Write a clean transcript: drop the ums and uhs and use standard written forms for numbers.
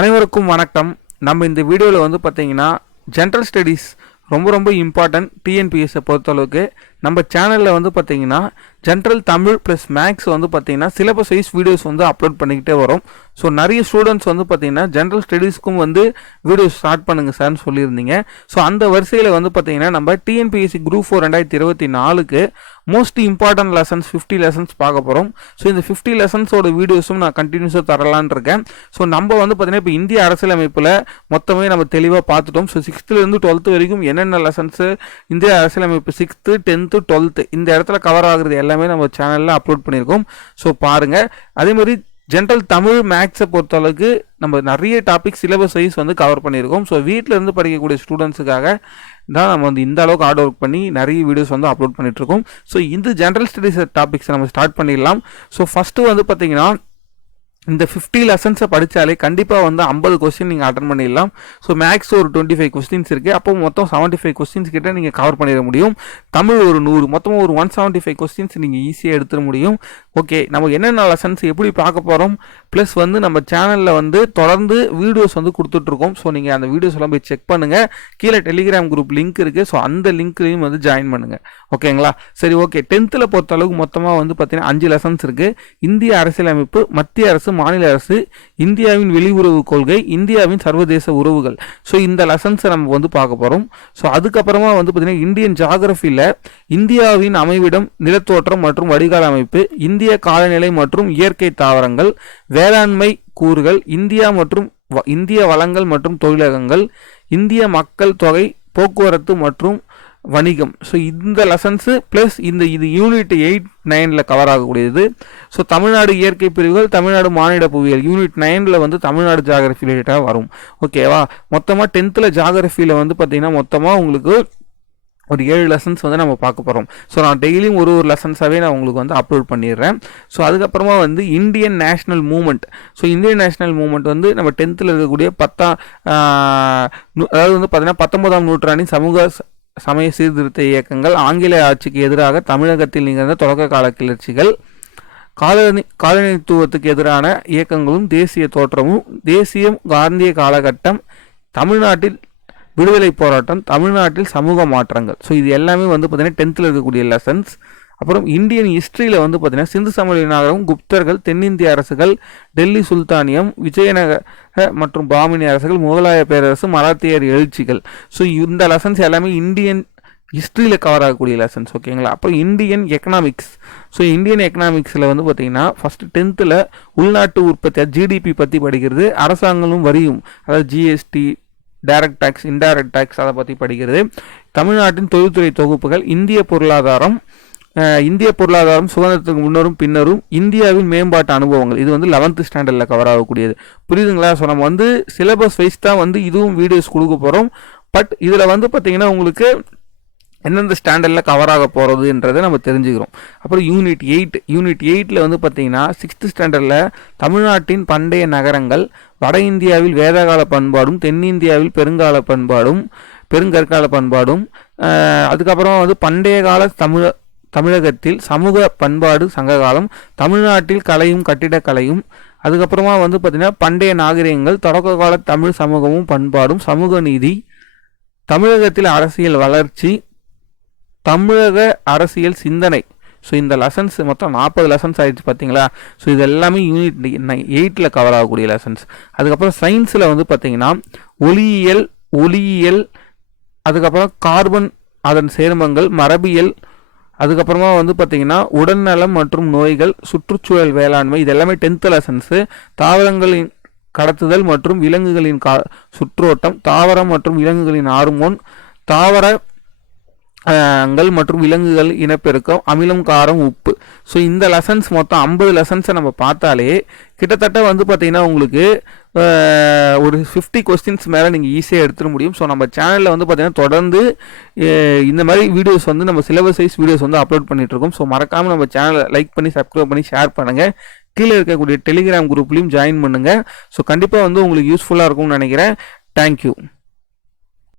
அனைவருக்கும் வணக்கம். நம்ம இந்த வீடியோவில் வந்து பார்த்தீங்கன்னா ஜென்ரல் ஸ்டடீஸ் ரொம்ப இம்பார்ட்டன்ட் டிஎன்பிஎஸ்ஸை பொறுத்தளவுக்கு நம்ம சேனலில் வந்து பார்த்தீங்கன்னா ஜென்ரல் தமிழ் ப்ளஸ் மேக்ஸ் வந்து பார்த்தீங்கன்னா சிலபஸ் வைஸ் வீடியோஸ் வந்து அப்லோட் பண்ணிக்கிட்டே வரும். ஸோ நிறைய ஸ்டூடெண்ட்ஸ் வந்து பார்த்தீங்கன்னா ஜென்ரல் ஸ்டடீஸ்க்கும் வந்து வீடியோஸ் ஸ்டார்ட் பண்ணுங்கள் சார்னு சொல்லியிருந்தீங்க. ஸோ அந்த வரிசையில் வந்து பார்த்தீங்கன்னா நம்ம டிஎன்பிஎஸ்சி குரூப் 4 2024க்கு மோஸ்ட் இம்பார்ட்டன்ட் லெசன்ஸ் 50 லெசன்ஸ் பார்க்க போகிறோம். ஸோ இந்த 50 லெசன்ஸோட வீடியோஸும் நான் கண்டினியூஸாக தரலான் இருக்கேன். ஸோ நம்ம வந்து பார்த்தீங்கன்னா இப்போ இந்திய அரசியலமைப்பில் மொத்தமே நம்ம தெளிவாக பார்த்துட்டோம். ஸோ 6th-லேருந்து 12th வரைக்கும் என்னென்ன லெசன்ஸு இந்திய அரசியலமைப்பு 6th, 10th, 12th இந்த இடத்துல கவர் ஆகுறது எல்லாமே நம்ம சேனலில் அப்லோட் பண்ணியிருக்கோம். ஸோ பாருங்கள். அதே மாதிரி ஜென்ரல் தமிழ் மேக்ஸை பொறுத்தளவுக்கு நம்ம நிறைய டாபிக் சிலபஸ் வைஸ் வந்து கவர் பண்ணியிருக்கோம். ஸோ வீட்டில் இருந்து படிக்கக்கூடிய ஸ்டூடெண்ட்ஸுக்காக தான் நம்ம வந்து இந்த அளவுக்கு ஹார்ட் ஒர்க் பண்ணி நிறைய வீடியோஸ் வந்து அப்லோட் பண்ணிகிட்ருக்கோம். ஸோ இந்த ஜென்ரல் ஸ்டடீஸ் டாபிக்ஸை நம்ம ஸ்டார்ட் பண்ணிடலாம். ஸோ ஃபஸ்ட்டு வந்து பார்த்திங்கன்னா இந்த 50 லெசன்ஸை படித்தாலே கண்டிப்பாக வந்து 50 கொஸ்டின் நீங்கள் அட்டன் பண்ணிடலாம். ஸோ மேக்ஸ் ஒரு 25 கொஸ்டின்ஸ் இருக்குது. அப்போ மொத்தம் 75 கொஸ்டின்ஸ் கிட்ட நீங்கள் கவர் பண்ணிட முடியும். தமிழ் ஒரு 100, மொத்தமாக ஒரு 175 கொஸ்டின்ஸ் நீங்கள் ஈஸியாக எடுத்துட முடியும். ஓகே, நம்ம என்னென்ன லெசன்ஸ் எப்படி பார்க்க போகிறோம், ப்ளஸ் வந்து நம்ம சேனலில் வந்து தொடர்ந்து வீடியோஸ் வந்து கொடுத்துட்ருக்கோம். ஸோ நீங்கள் அந்த வீடியோஸ் எல்லாம் போய் செக் பண்ணுங்கள். கீழே டெலிகிராம் குரூப் லிங்க் இருக்குது. ஸோ அந்த லிங்க்லையும் வந்து ஜாயின் பண்ணுங்கள். ஓகேங்களா? சரி, ஓகே. 10th பொறுத்தளவுக்கு மொத்தமாக வந்து பார்த்தீங்கன்னா 5 லெசன்ஸ் இருக்குது. இந்திய அரசியலமைப்பு, மத்திய அரசு, மாநில அரசு, இந்தியாவின் வெளியுறவு கொள்கை, இந்தியாவின் சர்வதேச உறவுகள். ஸோ இந்த லெசன்ஸை நம்ம வந்து பார்க்க போகிறோம். ஸோ அதுக்கப்புறமா வந்து பார்த்தீங்கன்னா இந்தியன் ஜாகிரபியில் இந்தியாவின் அமைவிடம், நிலத்தோற்றம் மற்றும் வடிகால் அமைப்பு, இந்திய காலநிலை மற்றும் இயற்கை தாவரங்கள், வேளாண்மை கூறுகள், இந்தியா மற்றும் இந்திய வளங்கள் மற்றும் தொழிலகங்கள், இந்திய மக்கள் தொகை, போக்குவரத்து மற்றும் வணிகம். ஸோ இந்த லெசன்ஸு ப்ளஸ் இது யூனிட் 8, 9 கவர் ஆகக்கூடியது. ஸோ தமிழ்நாடு இயற்கை பிரிவுகள், தமிழ்நாடு மானிட புவியியல் யூனிட் 9 வந்து தமிழ்நாடு ஜாகிரபி ரிலேட்டாக வரும். ஓகேவா? மொத்தமாக 10th ஜாகிரபியில் வந்து பார்த்திங்கன்னா மொத்தமாக உங்களுக்கு ஒரு 7 லெசன்ஸ் வந்து நம்ம பார்க்க போகிறோம். ஸோ நான் டெய்லியும் ஒரு லெசன்ஸாகவே நான் உங்களுக்கு வந்து அப்லோட் பண்ணிடுறேன். ஸோ அதுக்கப்புறமா வந்து Indian national moment. So Indian national moment வந்து நம்ம 10th இருக்கக்கூடிய அதாவது வந்து பார்த்தீங்கன்னா 19ஆம் நூற்றாண்டின் சமூக சமய சீர்திருத்த இயக்கங்கள், ஆங்கில ஆட்சிக்கு எதிராக தமிழகத்தில் நிகழ்ந்த தொடக்க கால கிளர்ச்சிகள், காலனித்துவத்துக்கு எதிரான இயக்கங்களும், தேசிய தோற்றமும், தேசியம், காந்திய காலகட்டம், தமிழ்நாட்டில் விடுதலை போராட்டம், தமிழ்நாட்டில் சமூக மாற்றங்கள். ஸோ இது எல்லாமே வந்து பார்த்தீங்கன்னா 10th இருக்கக்கூடிய லெசன்ஸ். அப்புறம் இந்தியன் ஹிஸ்ட்ரியில் வந்து பார்த்தீங்கன்னா சிந்து சமவெளி நாகரம், குப்தர்கள், தென்னிந்திய அரசுகள், டெல்லி சுல்தானியம், விஜயநகர மற்றும் பாமினி அரசுகள், முகலாய பேரரசு, மராத்தியர் எழுச்சிகள். ஸோ இந்த லெசன்ஸ் எல்லாமே இந்தியன் ஹிஸ்ட்ரியில் கவர் ஆகக்கூடிய லெசன்ஸ். ஓகேங்களா? அப்புறம் இந்தியன் எக்கனாமிக்ஸ். ஸோ இந்தியன் எக்கனாமிக்ஸில் வந்து பார்த்தீங்கன்னா ஃபஸ்ட்டு 10th உள்நாட்டு உற்பத்தி ஜிடிபி பற்றி படிக்கிறது, அரசாங்கமும் வரியும், அதாவது GST, direct tax, indirect tax அதை பற்றி படிக்கிறது, தமிழ்நாட்டின் தொழில்துறை தொகுப்புகள், இந்திய பொருளாதாரம் சுதந்திரத்துக்கு முன்னரும் பின்னரும், இந்தியாவின் மேம்பாட்டு அனுபவங்கள். இது வந்து 11th ஸ்டாண்டர்டில் கவர் ஆகக்கூடியது. புரியுதுங்களா? ஸோ நம்ம வந்து சிலபஸ் வைஸ் தான் வந்து இதுவும் வீடியோஸ் கொடுக்க போகிறோம். பட் இதில் வந்து பார்த்திங்கன்னா உங்களுக்கு எந்தெந்த ஸ்டாண்டர்டில் கவர் ஆக போகிறதுன்றதை நம்ம தெரிஞ்சுக்கிறோம். அப்புறம் யூனிட் 8 வந்து பார்த்திங்கன்னா 6th ஸ்டாண்டர்டில் தமிழ்நாட்டின் பண்டைய நகரங்கள், வட இந்தியாவில் வேதகால பண்பாடும், தென்னிந்தியாவில் பெருங்கற்கால பண்பாடும், அதுக்கப்புறம் வந்து பண்டைய கால தமிழகத்தில் சமூக பண்பாடு சங்ககாலம், தமிழ்நாட்டில் கலையும் கட்டிடக்கலையும், அதுக்கப்புறமா வந்து பார்த்திங்கன்னா பண்டைய நாகரிகங்கள், தொடக்க கால தமிழ் சமூகமும் பண்பாடும், சமூக நீதி, தமிழகத்தில் அரசியல் வளர்ச்சி, தமிழக அரசியல் சிந்தனை. ஸோ இந்த லெசன்ஸ் மொத்தம் 40 லெசன்ஸ் ஆகிடுச்சு பார்த்தீங்களா? ஸோ இது எல்லாமே யூனிட் 8 கவர் ஆகக்கூடிய லெசன்ஸ். அதுக்கப்புறம் சயின்ஸில் வந்து பார்த்திங்கன்னா ஒளியியல், அதுக்கப்புறம் கார்பன், அதன் சேர்மங்கள், மரபியல், அதுக்கப்புறமா வந்து பார்த்திங்கன்னா உடல்நலம் மற்றும் நோய்கள், சுற்றுச்சூழல் வேளாண்மை. இது எல்லாமே 10th லெசன்ஸு. தாவரங்களின் கடத்துதல் மற்றும் விலங்குகளின் சுற்றோட்டம், தாவரம் மற்றும் விலங்குகளின் ஹார்மோன், தாவரங்கள் மற்றும் விலங்குகள் இனப்பெருக்கம், அமிலம், காரம், உப்பு. ஸோ இந்த லெசன்ஸ் மொத்தம் 50 லெசன்ஸை நம்ம பார்த்தாலே கிட்டத்தட்ட வந்து பார்த்திங்கன்னா உங்களுக்கு ஒரு 50 கொஸ்டின்ஸ் மேலே நீங்கள் ஈஸியாக எடுத்துட முடியும். ஸோ நம்ம சேனலில் வந்து பார்த்திங்கன்னா தொடர்ந்து இந்த மாதிரி வீடியோஸ் வந்து நம்ம சிலபஸ் வைஸ் வீடியோஸ் வந்து அப்லோட் பண்ணிகிட்ருக்கோம். ஸோ மறக்காமல் நம்ம சேனலை லைக் பண்ணி சப்ஸ்கிரைப் பண்ணி ஷேர் பண்ணுங்கள். கீழே இருக்கக்கூடிய டெலிகிராம் குரூப்லையும் ஜாயின் பண்ணுங்கள். ஸோ கண்டிப்பாக வந்து உங்களுக்கு யூஸ்ஃபுல்லாக இருக்கும்னு நினைக்கிறேன். தேங்க்யூ.